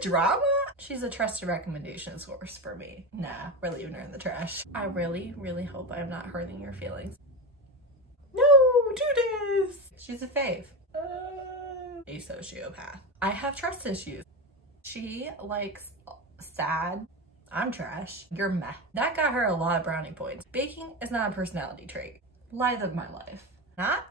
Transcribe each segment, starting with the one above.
drama? She's a trusted recommendation source for me. Nah, we're leaving her in the trash. I really, really hope I'm not hurting your feelings. No, do this. She's a fave. A sociopath. I have trust issues. She likes sad. I'm trash. You're meh. That got her a lot of brownie points. Baking is not a personality trait. Life of my life. Not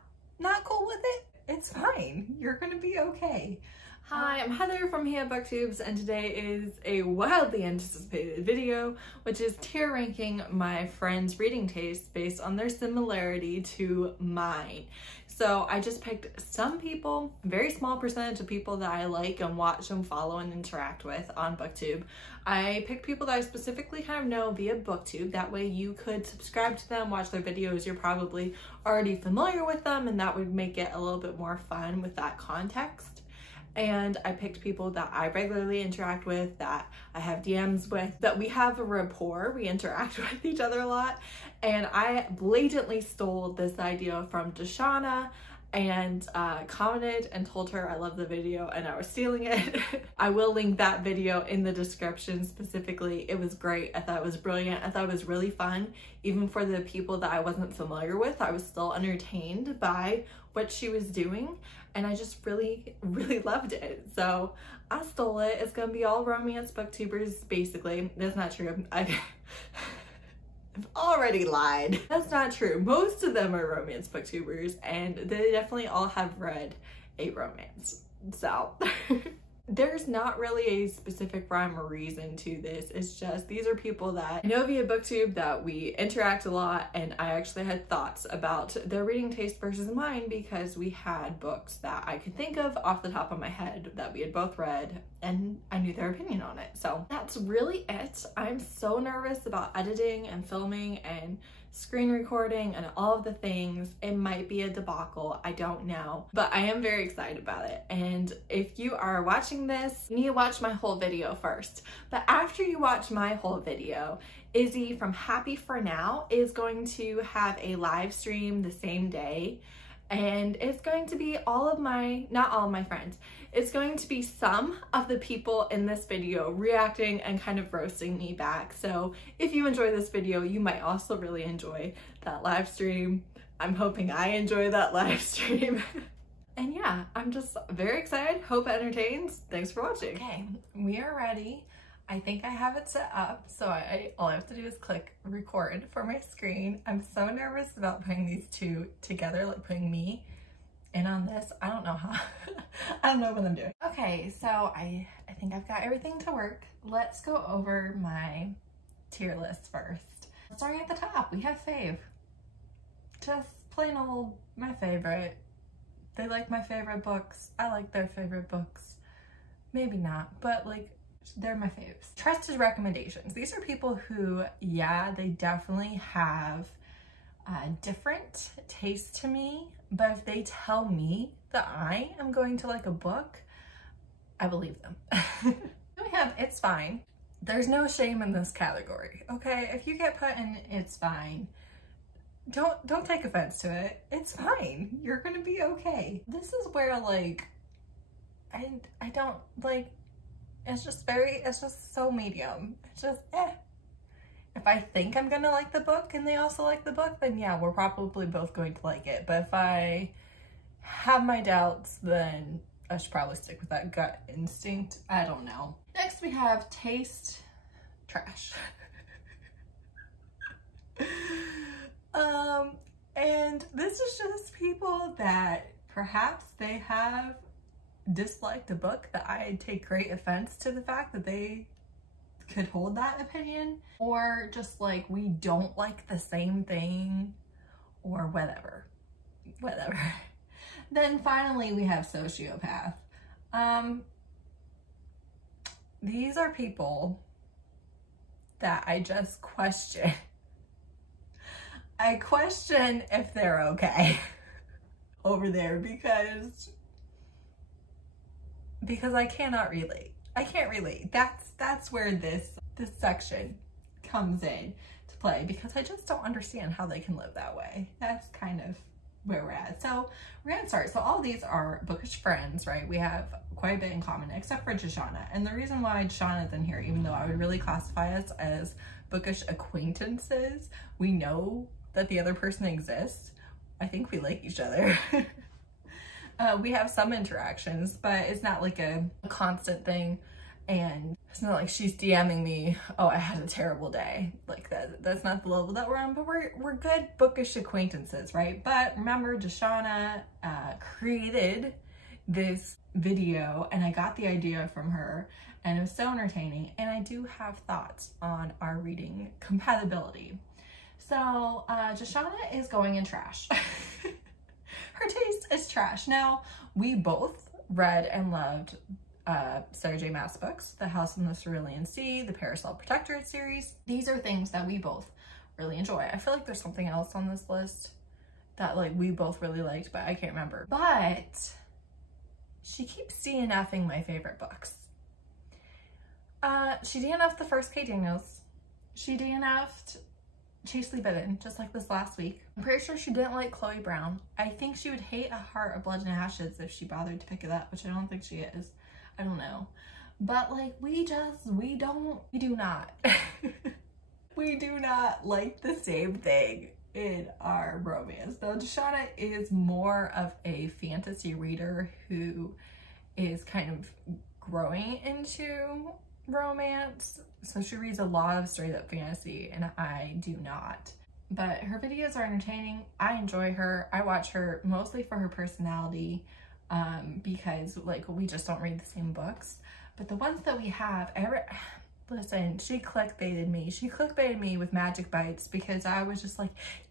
cool with it? It's fine. You're gonna be okay. Hi, I'm Heather from here at BookTubes, and today is a wildly anticipated video, which is tier ranking my friends' reading tastes based on their similarity to mine. So I just picked some people, a very small percentage of people that I like and watch and follow and interact with on BookTube. I picked people that I specifically kind of know via BookTube. That way you could subscribe to them, watch their videos. You're probably already familiar with them, and that would make it a little bit more fun with that context. And I picked people that I regularly interact with, that I have DMs with, that we have a rapport, we interact with each other a lot. And I blatantly stole this idea from Deshauna and commented and told her I love the video and I was stealing it. I will link that video in the description specifically. It was great. I thought it was brilliant. I thought it was really fun. Even for the people that I wasn't familiar with, I was still entertained by what she was doing. And I just really, really loved it. So I stole it. It's gonna be all romance booktubers, basically. That's not true. I've already lied. That's not true. Most of them are romance booktubers, and they definitely all have read a romance. So there's not really a specific rhyme or reason to this. It's just these are people that I know via BookTube, that we interact a lot, and I actually had thoughts about their reading taste versus mine because we had books that I could think of off the top of my head that we had both read, and I knew their opinion on it. So that's really it. I'm so nervous about editing and filming and screen recording and all of the things. It might be a debacle, I don't know, but I am very excited about it. And if you are watching this, you need to watch my whole video first. But after you watch my whole video, Izzy from Happy For Now is going to have a live stream the same day, and it's going to be all of my, not all of my friends, it's going to be some of the people in this video reacting and kind of roasting me back. So if you enjoy this video, you might also really enjoy that live stream. I'm hoping I enjoy that live stream. And yeah, I'm just very excited. Hope it entertains. Thanks for watching. Okay, we are ready. I think I have it set up, so all I have to do is click record for my screen. I'm so nervous about putting these two together, like putting me in on this. I don't know how. I don't know what I'm doing. Okay, so I think I've got everything to work. Let's go over my tier list first. Starting at the top, we have fave. Just plain old my favorite. They like my favorite books. I like their favorite books. Maybe not, but like, they're my faves. Trusted recommendations. These are people who, yeah, they definitely have different tastes to me, but if they tell me that I am going to like a book, I believe them. Then we have It's Fine. There's no shame in this category, okay? If you get put in It's Fine, don't take offense to it. It's fine. You're gonna be okay. This is where like, I don't like, it's just so medium. It's just, eh. If I think I'm gonna like the book and they also like the book, then yeah, we're probably both going to like it. But if I have my doubts, then I should probably stick with that gut instinct. I don't know. Next we have taste trash. And this is just people that perhaps they have disliked a book that I take great offense to the fact that they could hold that opinion, or just like we don't like the same thing, or whatever. Then finally we have sociopath. These are people that I just question. I question if they're okay over there because I cannot relate. I can't relate. That's where this section comes in to play, because I just don't understand how they can live that way. That's kind of where we're at. So we're gonna start. So all these are bookish friends, right? We have quite a bit in common, except for Deshauna. And the reason why Deshauna is in here, even though I would really classify us as bookish acquaintances, we know that the other person exists. I think we like each other. We have some interactions, but it's not like a constant thing. And it's not like she's DMing me, oh, I had a terrible day. Like that's not the level that we're on, but we're good bookish acquaintances, right? But remember, Deshauna created this video and I got the idea from her and it was so entertaining. And I do have thoughts on our reading compatibility. So Deshauna is going in trash. Her taste is trash. Now, we both read and loved Sarah J. Maas books, The House in the Cerulean Sea, the Parasol Protectorate series. These are things that we both really enjoy. I feel like there's something else on this list that like we both really liked, but I can't remember. But she keeps DNFing my favorite books. She DNF'd the first Kate Daniels. She DNF'd Chastely Bitten, just like this last week. I'm pretty sure she didn't like Chloe Brown. I think she would hate A Heart of Blood and Ashes if she bothered to pick it up, which I don't think she is. I don't know. But like, we do not. We do not like the same thing in our romance. Though Deshauna is more of a fantasy reader who is kind of growing into romance. So she reads a lot of straight up fantasy and I do not. But her videos are entertaining. I enjoy her. I watch her mostly for her personality. Because like we just don't read the same books, but the ones that we have listen, she clickbaited me. She clickbaited me with Magic Bites because I was just like,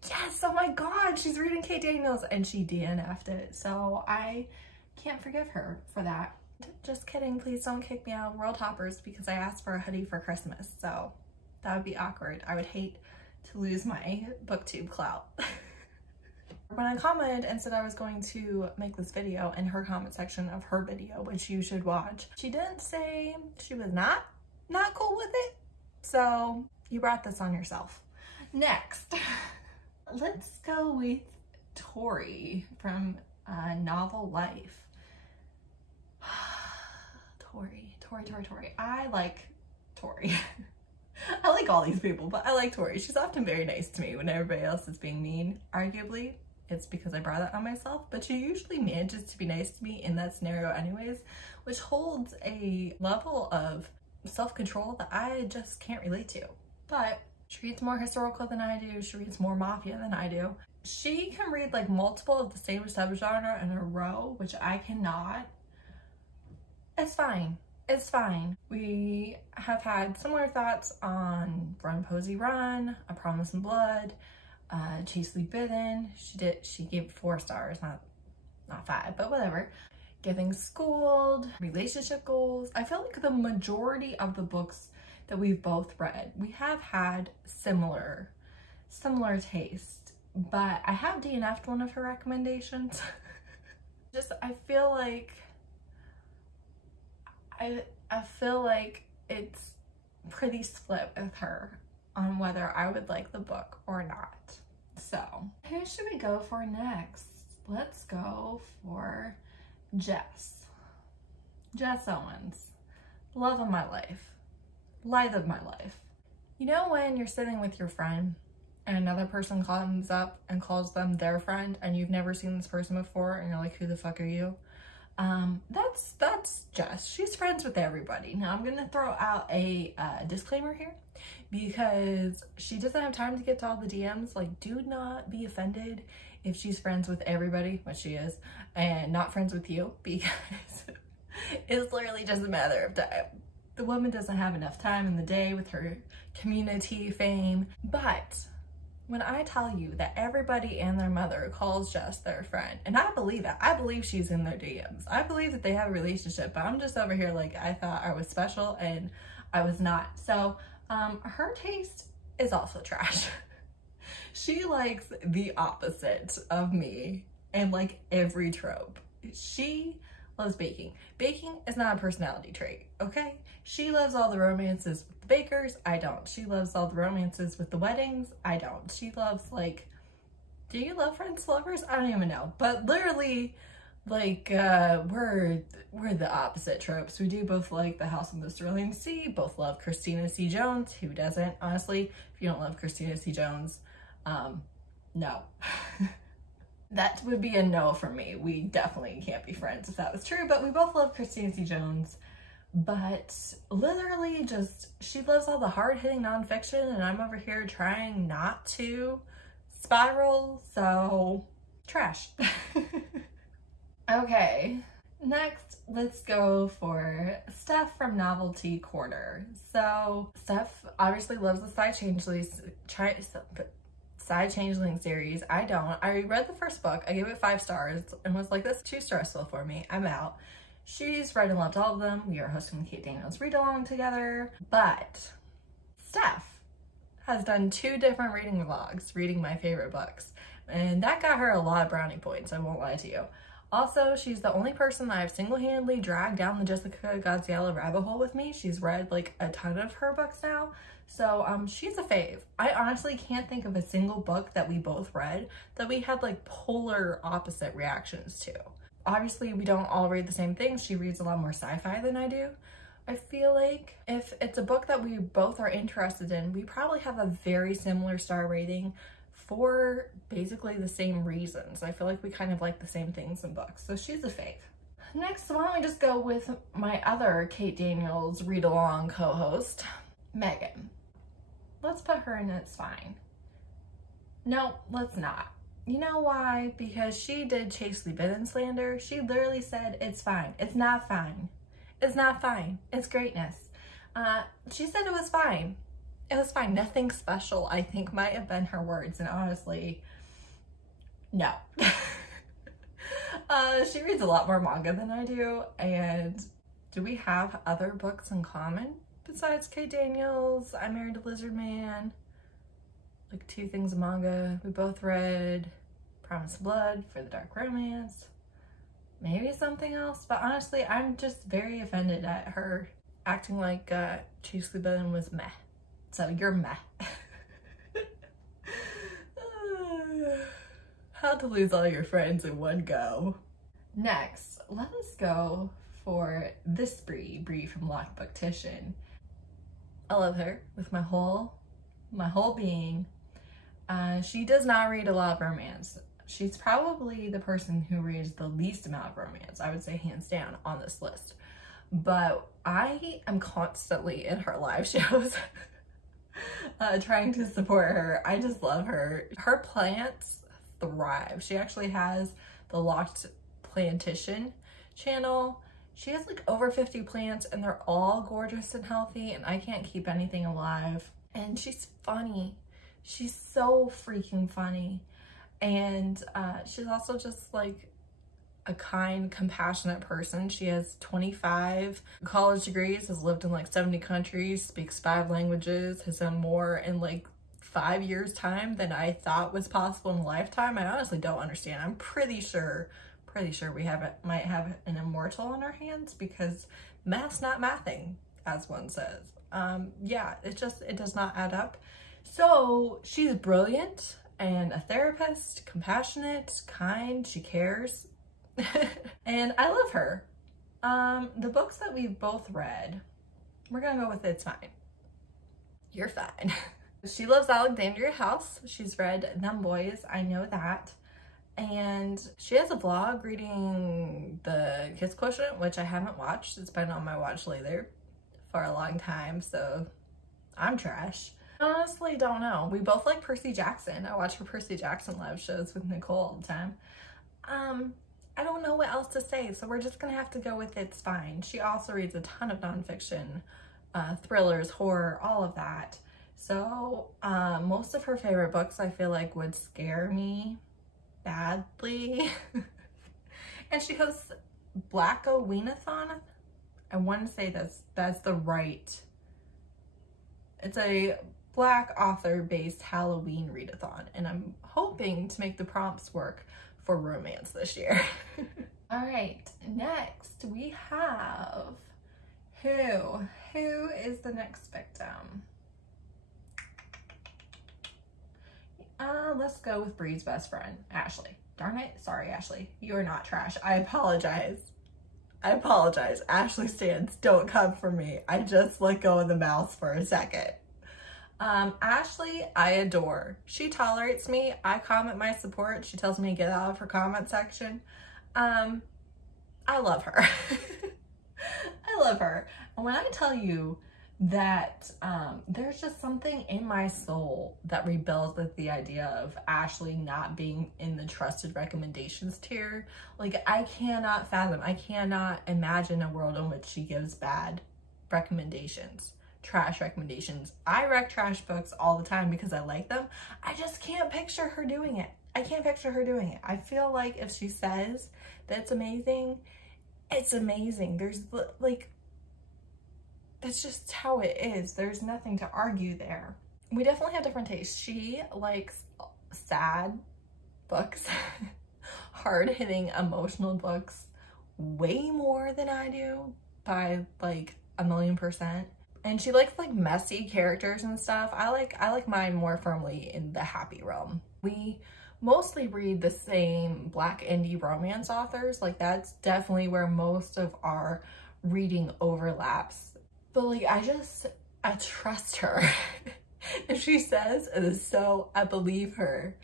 yes, oh my god, she's reading Kate Daniels, and she DNF'd it. So I can't forgive her for that. Just kidding, please don't kick me out of World Hoppers because I asked for a hoodie for Christmas, so that would be awkward. I would hate to lose my booktube clout. When I commented and said I was going to make this video in her comment section of her video, which you should watch, she didn't say she was not cool with it. So you brought this on yourself. Next, let's go with Tori from Novel Life. Tori. I like Tori. I like all these people, but I like Tori. She's often very nice to me when everybody else is being mean, arguably. It's because I brought that on myself, but she usually manages to be nice to me in that scenario anyways, which holds a level of self-control that I just can't relate to. But she reads more historical than I do. She reads more mafia than I do. She can read like multiple of the same subgenre in a row, which I cannot. It's fine. It's fine. We have had similar thoughts on Run Posey Run, A Promise in Blood, Chastely Bitten. She gave 4 stars, not 5, but whatever. Giving Schooled, Relationship Goals. I feel like the majority of the books that we've both read, we have had similar taste, but I have DNF'd one of her recommendations. I feel like it's pretty split with her on whether I would like the book or not. So who should we go for next? Let's go for Jess Owens. Love of my life. Light of my life. You know when you're sitting with your friend and another person comes up and calls them their friend and you've never seen this person before and you're like, who the fuck are you? That's Jess. She's friends with everybody. Now I'm gonna throw out a disclaimer here because she doesn't have time to get to all the DMs. Like, do not be offended if she's friends with everybody, which she is, and not friends with you, because it's literally just a matter of time. The woman doesn't have enough time in the day with her community fame. But when I tell you that everybody and their mother calls Jess their friend, and I believe it. I believe she's in their DMs. I believe that they have a relationship, but I'm just over here like I thought I was special and I was not. So her taste is also trash. She likes the opposite of me and like every trope. She loves baking. Baking is not a personality trait, okay? She loves all the romances with the bakers. I don't. She loves all the romances with the weddings. I don't. She loves like Do you love Friends to Lovers? I don't even know. But literally, like, we're the opposite tropes. We do both like The House on the Cerulean Sea, both love Christina C. Jones. Who doesn't, honestly? If you don't love Christina C. Jones, no. That would be a no from me. We definitely can't be friends if that was true, but we both love Christina C. Jones. But literally just, she loves all the hard-hitting nonfiction and I'm over here trying not to spiral, so trash. Okay, next let's go for Steph from Novelty Corner. So Steph obviously loves the Side Changeling series. I don't. I read the first book, I gave it 5 stars and was like, that's too stressful for me, I'm out. She's read and loved all of them. We are hosting the Kate Daniels read along together, but Steph has done 2 different reading vlogs, reading my favorite books, and that got her a lot of brownie points, I won't lie to you. Also, she's the only person that I've single-handedly dragged down the Jessica Gaziella rabbit hole with me. She's read like a ton of her books now, so she's a fave. I honestly can't think of a single book that we both read that we had like polar opposite reactions to. Obviously, we don't all read the same things. She reads a lot more sci-fi than I do. I feel like if it's a book that we both are interested in, we probably have a very similar star rating for basically the same reasons. I feel like we kind of like the same things in books, so she's a fave. Next, why don't we just go with my other Kate Daniels read-along co-host, Megan. Let's put her in It's Fine. No, let's not. You know why? Because she did Chastely Bitten slander. She literally said, it's fine. It's not fine. It's not fine. It's greatness. She said it was fine. It was fine. Nothing special, I think, might have been her words. And honestly, no. She reads a lot more manga than I do. And do we have other books in common besides Kate Daniels, I Married a Lizard Man? Like 2 things of manga. We both read Promise of Blood, For the Dark Romance. Maybe something else, but honestly, I'm just very offended at her acting like Chastely Bitten was meh. So you're meh. How to lose all your friends in one go. Next, let us go for this Bree from Lockbooktition. I love her with my whole being. She does not read a lot of romance. She's probably the person who reads the least amount of romance, I would say hands down, on this list. But I am constantly in her live shows trying to support her. I just love her. Her plants thrive. She actually has the Locked Plantition channel. She has like over 50 plants and they're all gorgeous and healthy, and I can't keep anything alive. And she's funny. She's so freaking funny. And she's also just like a kind, compassionate person. She has 25 college degrees, has lived in like 70 countries, speaks 5 languages, has done more in like 5 years time than I thought was possible in a lifetime. I honestly don't understand. I'm pretty sure we might have an immortal on our hands because math's not mathing, as one says. Yeah, it does not add up. So she's brilliant and a therapist, compassionate, kind, she cares. And I love her. The books that we've both read, we're gonna go with It's Fine. You're fine. She loves Alexandria House. She's read Them Boys, I know that. And she has a vlog reading the Kiss Quotient, which I haven't watched. It's been on my watch later for a long time, so I'm trash. I honestly don't know. We both like Percy Jackson. I watch her Percy Jackson live shows with Nicole all the time. I don't know what else to say, so we're just gonna have to go with It's Fine. She also reads a ton of nonfiction, thrillers, horror, all of that. So most of her favorite books I feel like would scare me badly. And she hosts Black-O-Weenathon. I want to say that's the right. It's a Black author-based Halloween readathon, and I'm hoping to make the prompts work for romance this year. All right, next we have who is the next victim? Let's go with Bree's best friend, Ashley. Darn it. Sorry, Ashley. You are not trash. I apologize. I apologize. Ashley stands, don't come for me. I just let go of the mouse for a second. Ashley, I adore. She tolerates me. I comment my support. She tells me to get out of her comment section. I love her. I love her. And when I tell you that there's just something in my soul that rebels with the idea of Ashley not being in the trusted recommendations tier. Like, I cannot fathom, I cannot imagine a world in which she gives bad recommendations, trash recommendations. I rec trash books all the time because I like them. I just can't picture her doing it. I can't picture her doing it. I feel like if she says that it's amazing, it's amazing. There's like, that's just how it is. There's nothing to argue there. We definitely have different tastes. She likes sad books, hard-hitting emotional books way more than I do by like 1,000,000%. And she likes like messy characters and stuff. I like mine more firmly in the happy realm. We mostly read the same Black indie romance authors. Like, that's definitely where most of our reading overlaps. But like, I trust her. If she says it is so, I believe her.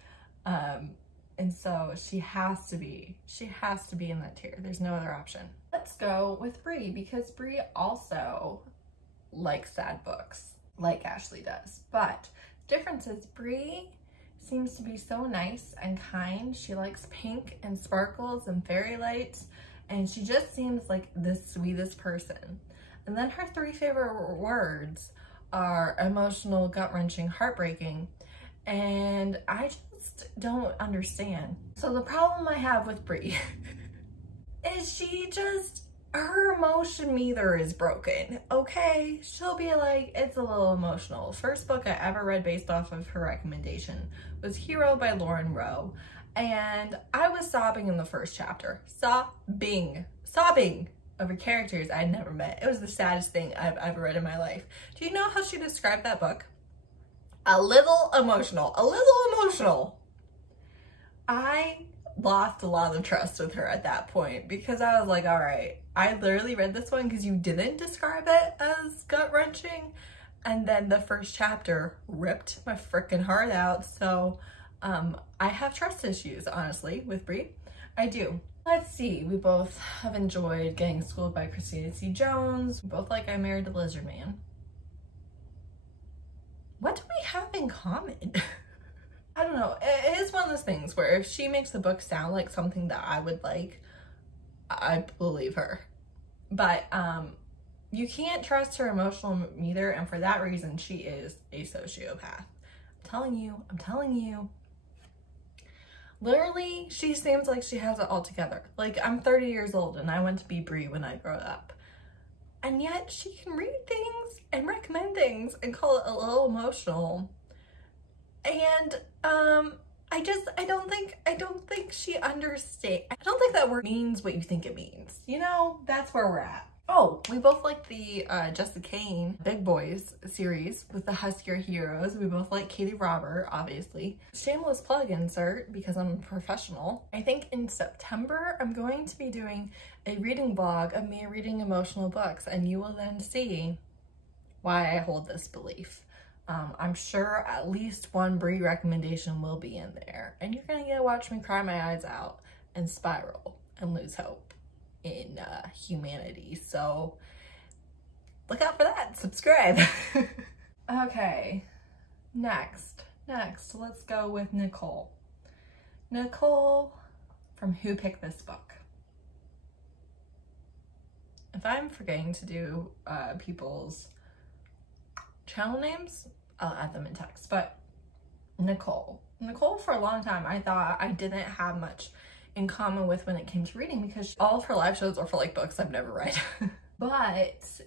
And so she has to be in that tier. There's no other option. Let's go with Bree, because Bree also likes sad books like Ashley does. But the difference is Bree seems to be so nice and kind. She likes pink and sparkles and fairy lights, and she just seems like the sweetest person. And then her 3 favorite words are emotional, gut-wrenching, heartbreaking, and I just don't understand. So the problem I have with Bree is her emotion meter is broken, okay? She'll be like, it's a little emotional. First book I ever read based off of her recommendation was Hero by Lauren Rowe, and I was sobbing in the first chapter. Sobbing over characters I'd never met. It was the saddest thing I've ever read in my life. Do you know how she described that book? A little emotional. I lost a lot of trust with her at that point because I was like, all right, I literally read this one because you didn't describe it as gut-wrenching, and then the first chapter ripped my freaking heart out. So I have trust issues, honestly, with Bree. I do. Let's see, we both have enjoyed Getting Schooled by Christina C. Jones. We both like I Married a Lizard Man. What do we have in common? I don't know. It is one of those things where if she makes the book sound like something that I would like, I believe her. But you can't trust her emotional meter, and for that reason, she is a sociopath. I'm telling you. Literally, she seems like she has it all together. Like, I'm 30 years old and I went to be Bree when I grew up. And yet she can read things and recommend things and call it a little emotional. And I don't think she understands. I don't think that word means what you think it means. You know, that's where we're at. Oh, we both like the Jessica Cain Big Boys series with the Huskier heroes. We both like Katie Robert, obviously. Shameless plug insert because I'm a professional. I think in September, I'm going to be doing a reading vlog of me reading emotional books, and you will then see why I hold this belief. I'm sure at least one Bree recommendation will be in there, and you're gonna get to watch me cry my eyes out and spiral and lose hope in humanity. So look out for that. Subscribe. Okay, next let's go with Nicole from Who Picked This Book. If I'm forgetting to do people's channel names, I'll add them in text. But Nicole for a long time I thought I didn't have much in common with when it came to reading, because all of her live shows are for like books I've never read. But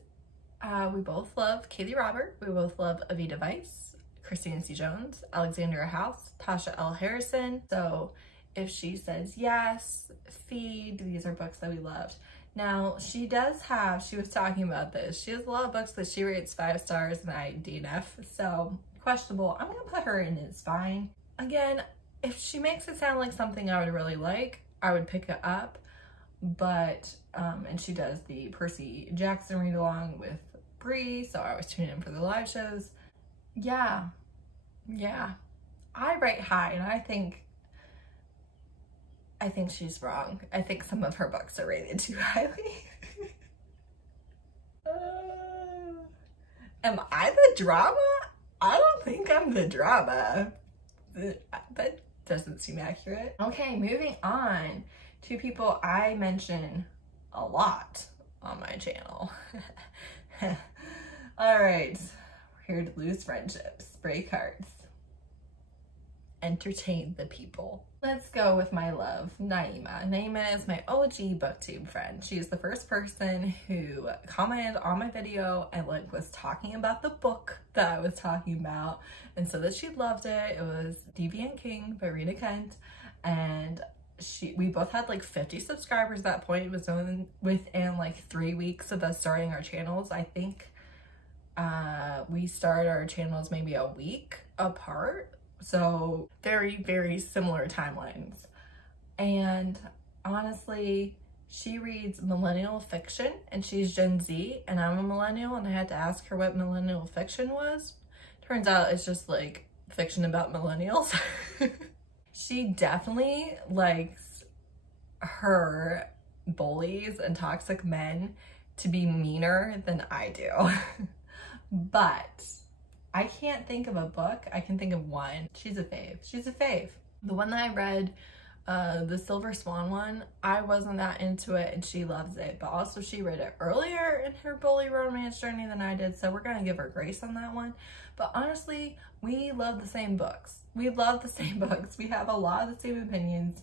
we both love Katie Robert, we both love Avita Weiss, Christina C. Jones, Alexandria House, Tasha L. Harrison. So if she says yes, Feed, these are books that we loved. Now she was talking about this, she has a lot of books that she rates 5 stars and I DNF, so questionable. I'm gonna put her in as fine. Again, if she makes it sound like something I would really like, I would pick it up. But, and she does the Percy Jackson read along with Bree, so I always tune in for the live shows. Yeah. I rate high, and I think she's wrong. I think some of her books are rated too highly. Am I the drama? I don't think I'm the drama. That doesn't seem accurate. Okay, moving on to people I mention a lot on my channel. All right, we're here to lose friendships, break hearts, entertain the people. Let's go with my love, Naima. Naima is my OG booktube friend. She is the first person who commented on my video and like was talking about the book that I was talking about, and so that she loved it. It was Deviant King by Rita Kent, and we both had like 50 subscribers at that point. It was within like 3 weeks of us starting our channels. I think we started our channels maybe a week apart. So very, very similar timelines. And honestly, she reads millennial fiction and she's Gen Z and I'm a millennial, and I had to ask her what millennial fiction was. Turns out it's just like fiction about millennials. She definitely likes her bullies and toxic men to be meaner than I do. But I can't think of a book. I can think of one. She's a fave. She's a fave. The one that I read, the Silver Swan one, I wasn't that into it and she loves it. But also she read it earlier in her bully romance journey than I did. So we're going to give her grace on that one. But honestly, we love the same books. We love the same books. We have a lot of the same opinions.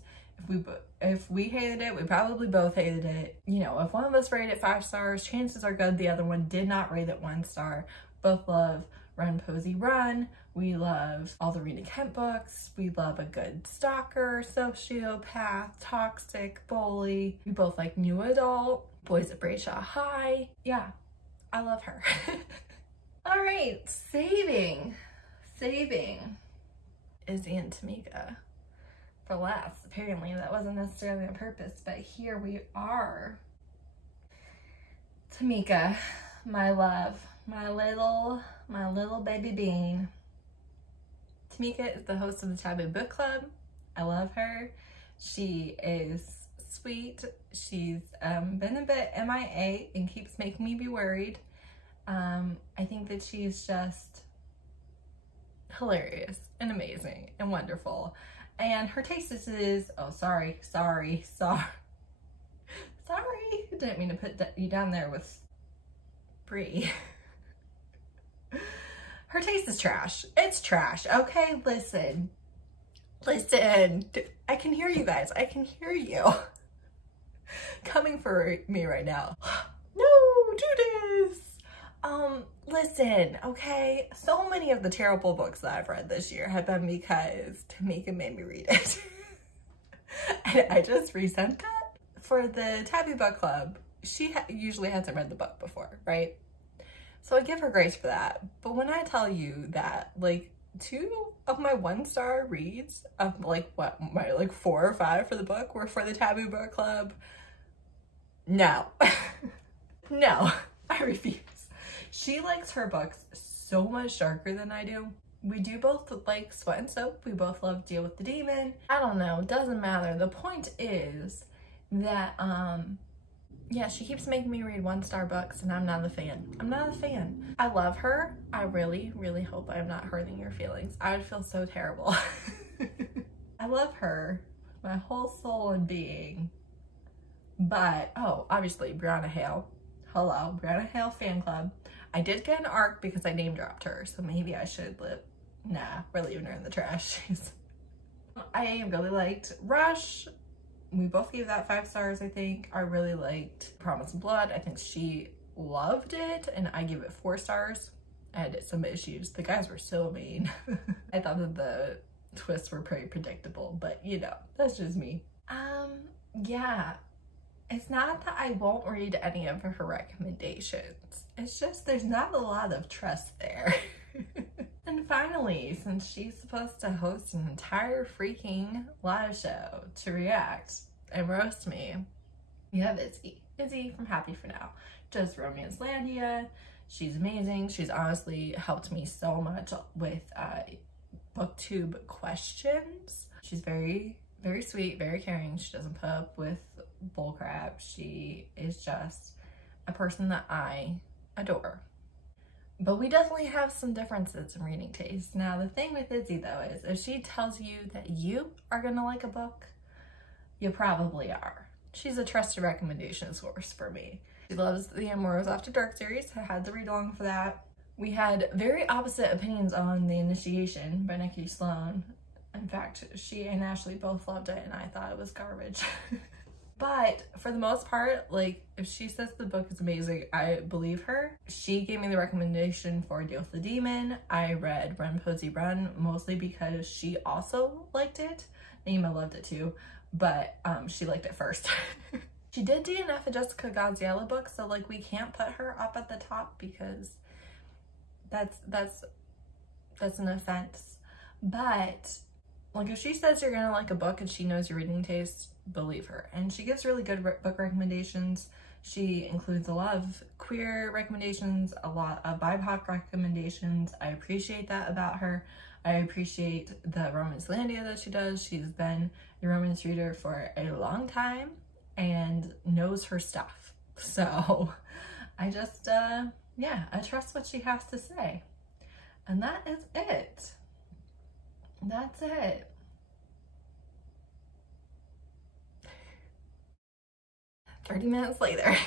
If we hated it, we probably both hated it. You know, if one of us rated it 5 stars, chances are good the other one did not rate it 1 star. Both love Run Posey Run. We love all the Rita Kent books. We love a good stalker, sociopath, toxic, bully. We both like new adult, Boys at Brayshaw High. Yeah, I love her. All right, saving Izzy and Tamika for last. Apparently that wasn't necessarily on purpose, but here we are. Tamika, my love, my little baby bean. Tamika is the host of the Taboo Book Club. I love her. She is sweet. She's been a bit MIA and keeps making me be worried. I think that she's just hilarious and amazing and wonderful. And her taste is, oh, sorry. Didn't mean to put you down there with Brie. Her taste is trash. It's trash. Okay, listen. I can hear you guys. I can hear you coming for me right now. No, do this. Listen, okay? So many of the terrible books that I've read this year have been because Tamika made me read it. And I just resent that. For the Taboo Book Club, she usually hasn't read the book before, right? So I give her grace for that. But when I tell you that, like, 2 of my 1-star reads of, like, what, my, like, 4 or 5 for the book were for the Taboo Book Club, no. No, I refuse. She likes her books so much darker than I do. We do both like Sweat and Soap. We both love Deal with the Demon. I don't know, it doesn't matter. The point is that, yeah, she keeps making me read 1-star books and I'm not a fan. I'm not a fan. I love her. I really, really hope I'm not hurting your feelings. I would feel so terrible. I love her, my whole soul and being. But, oh, obviously, Brianna Hale. Hello, Brianna Hale fan club. I did get an ARC because I name dropped her, so maybe I should we're leaving her in the trash. I really liked Rush. We both gave that 5 stars, I think. I really liked Promise of Blood. I think she loved it, and I gave it 4 stars. I had some issues. The guys were so mean. I thought that the twists were pretty predictable, but you know, that's just me. Yeah. It's not that I won't read any of her recommendations. It's just there's not a lot of trust there. And finally, since she's supposed to host an entire freaking live show to react and roast me, we have Izzy. Izzy from Happy For Now does Romancelandia. She's amazing. She's honestly helped me so much with booktube questions. She's very, very sweet, very caring. She doesn't put up with bullcrap. She is just a person that I adore. But we definitely have some differences in reading taste. Now, the thing with Izzy, though, is if she tells you that you are gonna like a book, you probably are. She's a trusted recommendation source for me. She loves the Amours After Dark series. I had to read along for that. We had very opposite opinions on The Initiation by Nikki Sloan. In fact, she and Ashley both loved it, and I thought it was garbage. But for the most part, like, if she says the book is amazing, I believe her. She gave me the recommendation for Deal with the Demon. I read Run Posey Run mostly because she also liked it. Naima loved it too, but she liked it first. She did DNF a Jessica Gaziella book, so like we can't put her up at the top because that's an offense. But like if she says you're gonna like a book and she knows your reading taste, believe her. And she gives really good book recommendations. She includes a lot of queer recommendations, a lot of BIPOC recommendations. I appreciate that about her. I appreciate the Romancelandia that she does. She's been a romance reader for a long time and knows her stuff. So I just, yeah, I trust what she has to say. And that is it. That's it. "30 minutes later."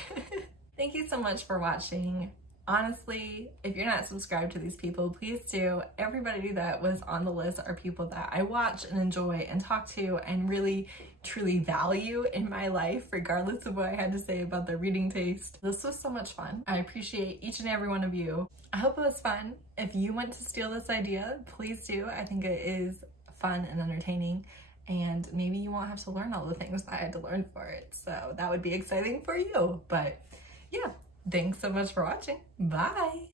Thank you so much for watching. Honestly, if you're not subscribed to these people, please do. Everybody that was on the list are people that I watch and enjoy and talk to and really truly value in my life, regardless of what I had to say about their reading taste. This was so much fun. I appreciate each and every one of you. I hope it was fun. If you want to steal this idea, please do. I think it is fun and entertaining, and maybe you won't have to learn all the things that I had to learn for it. So that would be exciting for you. But yeah, thanks so much for watching. Bye.